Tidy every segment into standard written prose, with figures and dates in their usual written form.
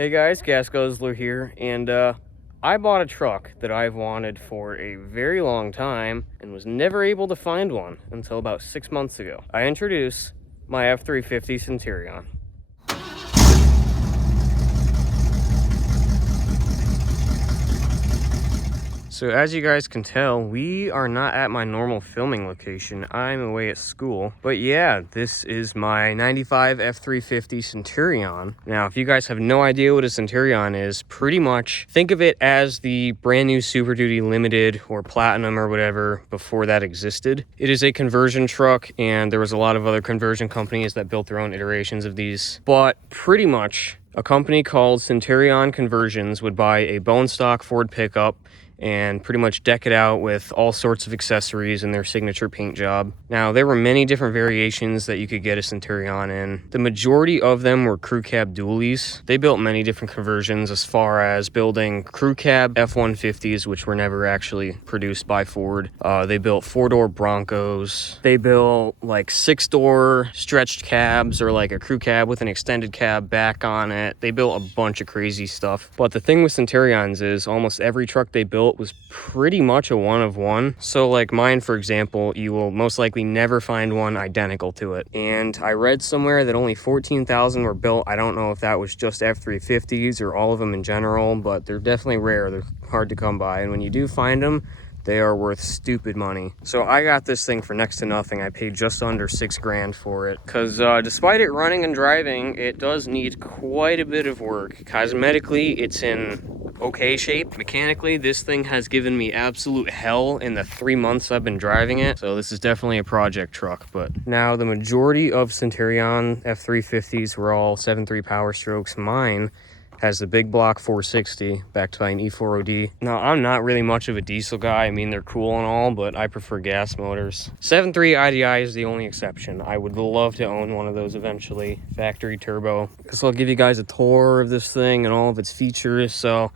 Hey guys, GasGuzler here, and I bought a truck that I've wanted for a very long time and was never able to find one until about 6 months ago. I introduce my F-350 Centurion. So as you guys can tell, we are not at my normal filming location. I'm away at school. But yeah, this is my 95 F-350 Centurion. Now, if you guys have no idea what a Centurion is, pretty much think of it as the brand new Super Duty Limited or Platinum or whatever before that existed. It is a conversion truck, and there was a lot of other conversion companies that built their own iterations of these. But pretty much, a company called Centurion Conversions would buy a bone stock Ford pickup and pretty much deck it out with all sorts of accessories and their signature paint job. Now, there were many different variations that you could get a Centurion in. The majority of them were crew cab dualies. They built many different conversions as far as building crew cab F-150s, which were never actually produced by Ford. They built 4-door Broncos. They built like 6-door stretched cabs or like a crew cab with an extended cab back on it. They built a bunch of crazy stuff. But the thing with Centurions is almost every truck they built was pretty much a one of one. So like mine, for example, you will most likely never find one identical to it. And I read somewhere that only 14,000 were built. I don't know if that was just F-350s or all of them in general, but they're definitely rare. They're hard to come by. And when you do find them, they are worth stupid money. So I got this thing for next to nothing. I paid just under $6,000 for it. Because despite it running and driving, it does need quite a bit of work. Cosmetically, it's in okay shape. Mechanically, this thing has given me absolute hell in the 3 months I've been driving it. So this is definitely a project truck. But now the majority of Centurion F-350s were all 7.3 power strokes. Mine has the big block 460 backed by an E4OD. Now, I'm not really much of a diesel guy. I mean, they're cool and all, but I prefer gas motors. 7.3 IDI is the only exception. I would love to own one of those eventually, factory turbo. So I'll give you guys a tour of this thing and all of its features. So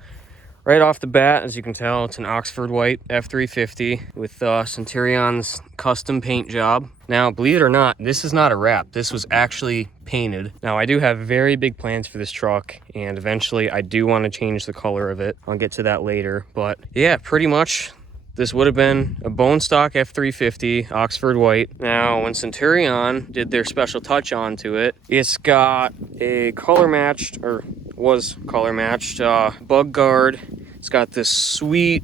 right off the bat, as you can tell, it's an Oxford white F-350 with Centurion's custom paint job. Now, believe it or not, this is not a wrap. This was actually painted. Now, I do have very big plans for this truck, and eventually I do want to change the color of it. I'll get to that later. But yeah, pretty much this would have been a bone stock F-350 Oxford white. Now, when Centurion did their special touch onto it, it's got a color matched, or was color matched, bug guard. It's got this sweet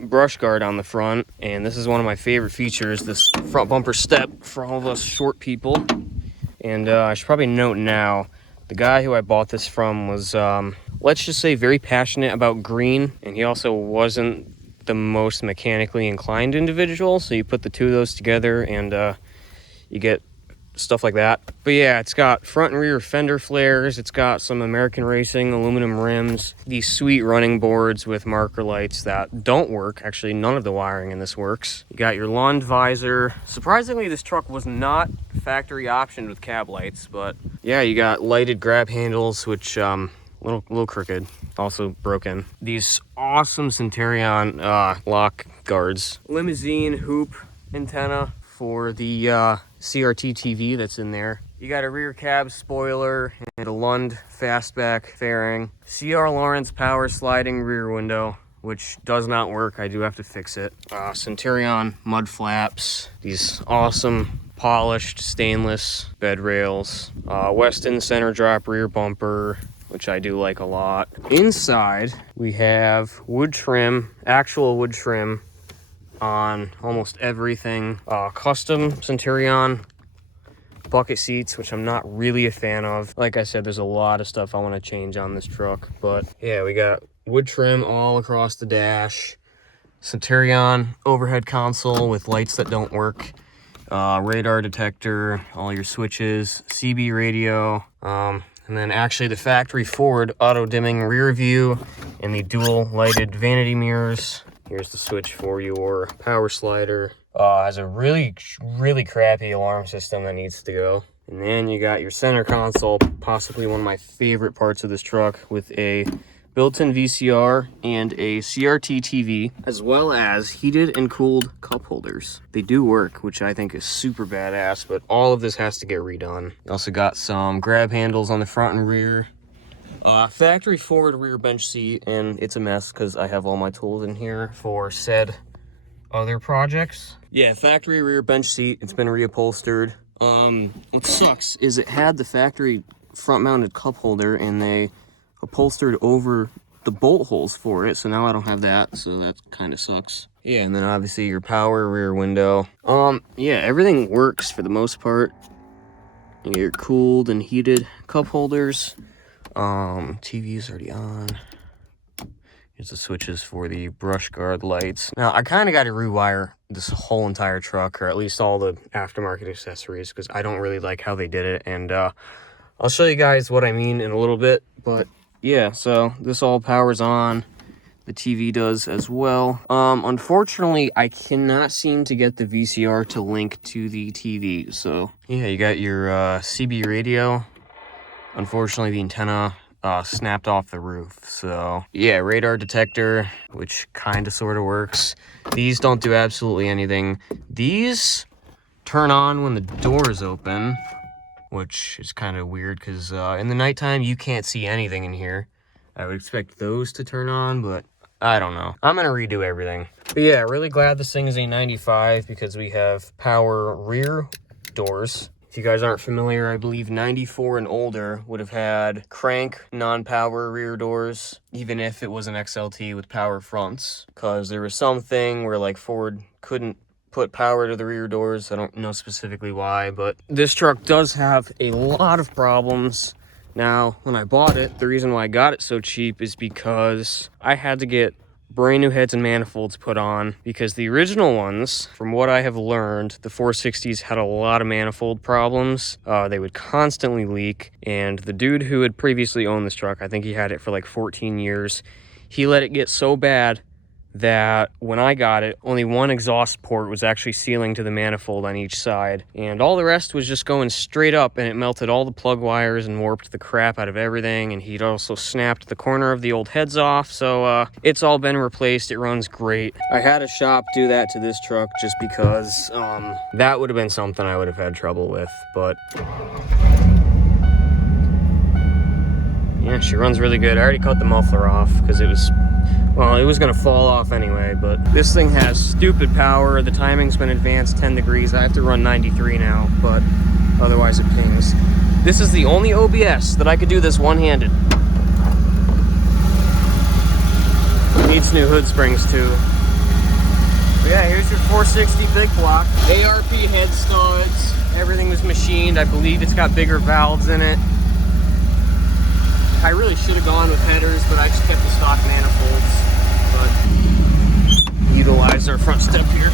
brush guard on the front, and this is one of my favorite features, this front bumper step for all of us short people. And I should probably note now, the guy who I bought this from was, let's just say, very passionate about green, and he also wasn't the most mechanically inclined individual, so you put the two of those together and you get stuff like that. But yeah, it's got front and rear fender flares. It's got some American Racing aluminum rims, these sweet running boards with marker lights that don't work. Actually, none of the wiring in this works. You got your Lund visor. Surprisingly, this truck was not factory optioned with cab lights, but yeah, you got lighted grab handles, which little crooked, also broken. These awesome Centurion lock guards. Limousine hoop antenna for the CRT TV that's in there. You got a rear cab spoiler and a Lund fastback fairing. CR Lawrence power sliding rear window, which does not work. I do have to fix it. Centurion mud flaps. These awesome polished stainless bed rails. Weston center drop rear bumper, which I do like a lot. Inside, we have wood trim, actual wood trim on almost everything. Custom Centurion bucket seats, which I'm not really a fan of. Like I said, there's a lot of stuff I want to change on this truck. But yeah, we got wood trim all across the dash. Centurion overhead console with lights that don't work. Radar detector, all your switches, CB radio. And then actually the factory Ford auto dimming rear view and the dual lighted vanity mirrors. Here's the switch for your power slider. Has a really crappy alarm system that needs to go. And then you got your center console, possibly one of my favorite parts of this truck, with a built-in VCR and a CRT TV, as well as heated and cooled cup holders. They do work, which I think is super badass, but all of this has to get redone. You also got some grab handles on the front and rear. Factory Ford rear bench seat, and it's a mess because I have all my tools in here for said other projects. Yeah, factory rear bench seat. It's been reupholstered. What sucks is it had the factory front-mounted cup holder, and they upholstered over the bolt holes for it, so now I don't have that, so that kind of sucks. Yeah, and then obviously your power rear window. Yeah, everything works for the most part. Your cooled and heated cup holders. TV's already on. Here's the switches for the brush guard lights. Now, I kind of got to rewire this whole entire truck, or at least all the aftermarket accessories, because I don't really like how they did it. And I'll show you guys what I mean in a little bit. But yeah, so this all powers on. The TV does as well. Unfortunately, I cannot seem to get the VCR to link to the TV. So yeah, you got your CB radio. Unfortunately, the antenna snapped off the roof. So yeah, radar detector, which kind of sort of works. These don't do absolutely anything. These turn on when the door is open, which is kind of weird because in the nighttime you can't see anything in here. I would expect those to turn on, but I don't know. I'm gonna redo everything. But yeah, really glad this thing is a 95 because we have power rear doors. If you guys aren't familiar, I believe 94 and older would have had crank non-power rear doors, even if it was an XLT with power fronts, because there was something where like Ford couldn't put power to the rear doors. I don't know specifically why, but this truck does have a lot of problems. Now, when I bought it, the reason why I got it so cheap is because I had to get brand new heads and manifolds put on, because the original ones, from what I have learned, the 460s had a lot of manifold problems. They would constantly leak, and the dude who had previously owned this truck, I think he had it for like 14 years, he let it get so bad that when I got it, only one exhaust port was actually sealing to the manifold on each side, and all the rest was just going straight up, and it melted all the plug wires and warped the crap out of everything. And he'd also snapped the corner of the old heads off, so it's all been replaced. It runs great. I had a shop do that to this truck just because that would have been something I would have had trouble with, but yeah, she runs really good. I already cut the muffler off because it was gonna fall off anyway, but this thing has stupid power. The timing's been advanced 10 degrees. I have to run 93 now, but otherwise it pings. This is the only OBS that I could do this one-handed. Needs new hood springs too. But yeah, here's your 460 big block. ARP head studs. Everything was machined. I believe it's got bigger valves in it. I really should have gone with headers, but I just kept the stock manifolds. But utilize our front step here.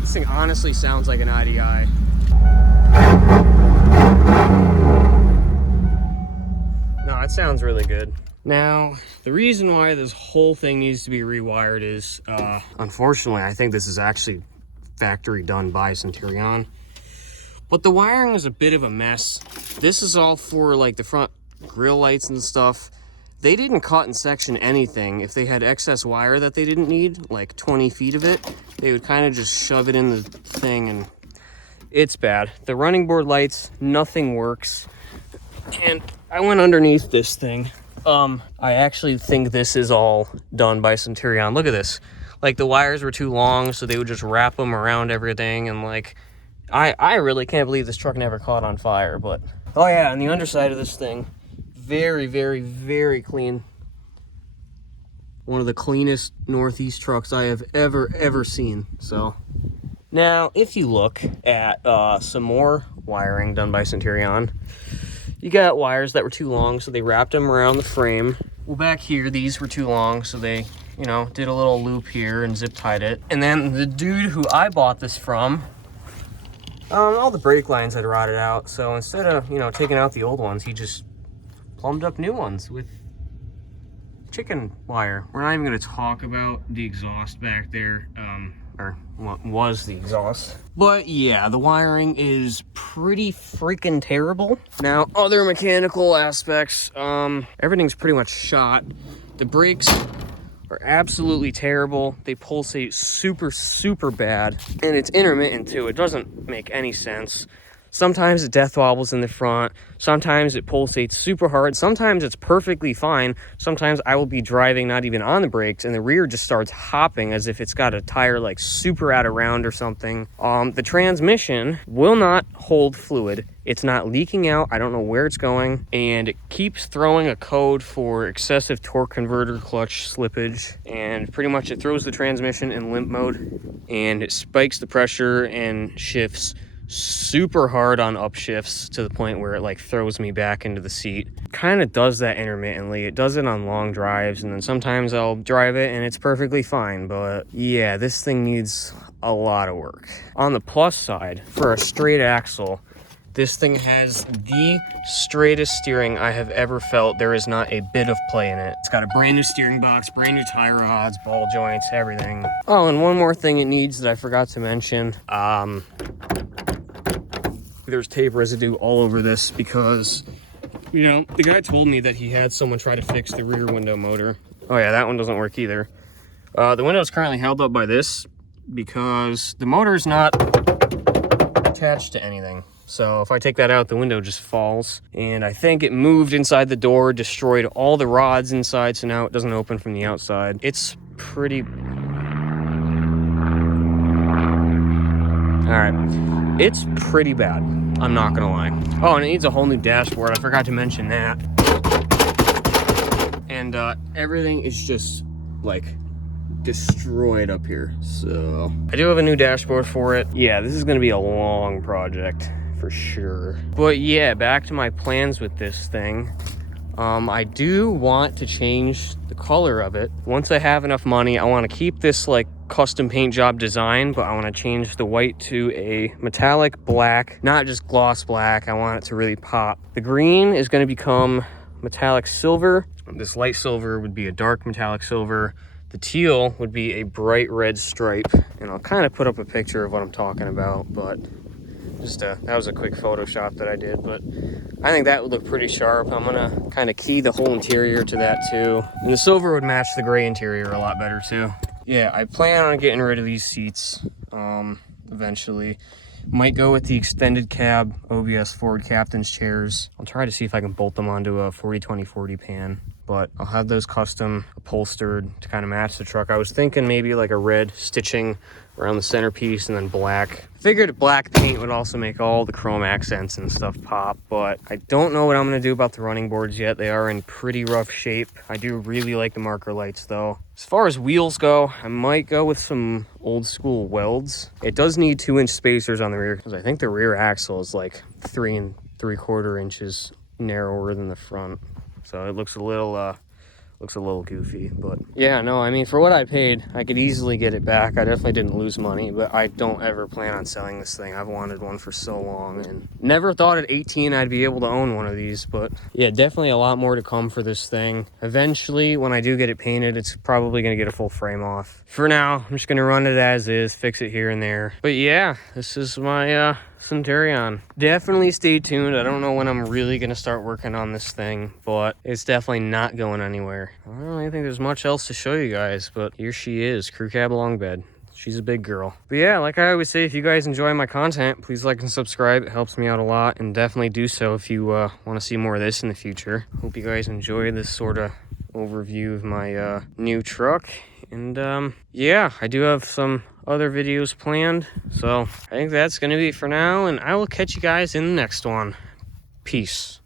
This thing honestly sounds like an IDI. No, it sounds really good. Now, the reason why this whole thing needs to be rewired is, unfortunately, I think this is actually factory done by Centurion, but the wiring is a bit of a mess. This is all for like the front grille lights and stuff. They didn't cut and section anything. If they had excess wire that they didn't need, like 20 feet of it, they would kind of just shove it in the thing, and it's bad. The running board lights, nothing works. And I went underneath this thing. I actually think this is all done by Centurion. Look at this. Like, the wires were too long, so they would just wrap them around everything, and like, I really can't believe this truck never caught on fire. But oh yeah, and the underside of this thing, very, very, very clean. One of the cleanest Northeast trucks I have ever seen. So now, if you look at some more wiring done by Centurion, you got wires that were too long, so they wrapped them around the frame. Well, back here, these were too long, so they, you know, did a little loop here and zip tied it. And then the dude who I bought this from, all the brake lines had rotted out. So instead of, you know, taking out the old ones, he just plumbed up new ones with chicken wire. We're not even going to talk about the exhaust back there, or what was the exhaust. But yeah, the wiring is pretty freaking terrible. Now, other mechanical aspects, everything's pretty much shot. The brakes are absolutely terrible. They pulsate super, super bad, and it's intermittent too. It doesn't make any sense. Sometimes it death wobbles in the front. Sometimes it pulsates super hard. Sometimes it's perfectly fine. Sometimes I will be driving not even on the brakes and the rear just starts hopping as if it's got a tire like super out of round or something. The transmission will not hold fluid. It's not leaking out. I don't know where it's going. And it keeps throwing a code for excessive torque converter clutch slippage. And pretty much it throws the transmission in limp mode and it spikes the pressure and shifts super hard on upshifts to the point where it like throws me back into the seat. Kind of does that intermittently. It does it on long drives, and then sometimes I'll drive it and it's perfectly fine. But yeah, this thing needs a lot of work. On the plus side, for a straight axle, this thing has the straightest steering I have ever felt. There is not a bit of play in it. It's got a brand new steering box, brand new tie rods, ball joints, everything. Oh, and one more thing it needs that I forgot to mention. There's tape residue all over this because, you know, the guy told me that he had someone try to fix the rear window motor. Oh yeah, that one doesn't work either. The window is currently held up by this because the motor is not attached to anything. So if I take that out, the window just falls. And I think it moved inside the door, destroyed all the rods inside, so now it doesn't open from the outside. It's pretty... All right, it's pretty bad. I'm not gonna lie. Oh, and it needs a whole new dashboard. I forgot to mention that. And everything is just like destroyed up here. So I do have a new dashboard for it. Yeah, this is gonna be a long project for sure. But yeah, back to my plans with this thing. I do want to change the color of it. Once I have enough money, I want to keep this like custom paint job design, but I want to change the white to a metallic black, not just gloss black. I want it to really pop. The green is going to become metallic silver. This light silver would be a dark metallic silver. The teal would be a bright red stripe, and I'll kind of put up a picture of what I'm talking about, but just that was a quick Photoshop that I did, but I think that would look pretty sharp. I'm gonna kind of key the whole interior to that too. And the silver would match the gray interior a lot better too. Yeah, I plan on getting rid of these seats eventually. Might go with the extended cab OBS Ford captain's chairs. I'll try to see if I can bolt them onto a 40-20-40 pan, but I'll have those custom upholstered to kind of match the truck. I was thinking maybe like a red stitching around the centerpiece and then black. Figured black paint would also make all the chrome accents and stuff pop, but I don't know what I'm going to do about the running boards yet. They are in pretty rough shape. I do really like the marker lights though. As far as wheels go, I might go with some old school welds. It does need 2-inch spacers on the rear because I think the rear axle is like 3 3/4 inches narrower than the front. So it looks a little goofy, but yeah, no, I mean, for what I paid, I could easily get it back. I definitely didn't lose money, but I don't ever plan on selling this thing. I've wanted one for so long and never thought at 18 I'd be able to own one of these, but yeah, definitely a lot more to come for this thing. Eventually, when I do get it painted, it's probably going to get a full frame off. For now, I'm just going to run it as is, fix it here and there. But yeah, this is my Centurion. Definitely stay tuned. I don't know when I'm really going to start working on this thing, but it's definitely not going anywhere. I don't really think there's much else to show you guys, but here she is, crew cab long bed. She's a big girl. But yeah, like I always say, if you guys enjoy my content, please like and subscribe. It helps me out a lot, and definitely do so if you want to see more of this in the future. Hope you guys enjoy this sort of overview of my new truck. And yeah, I do have some other videos planned, so I think that's gonna be it for now, and I will catch you guys in the next one. Peace.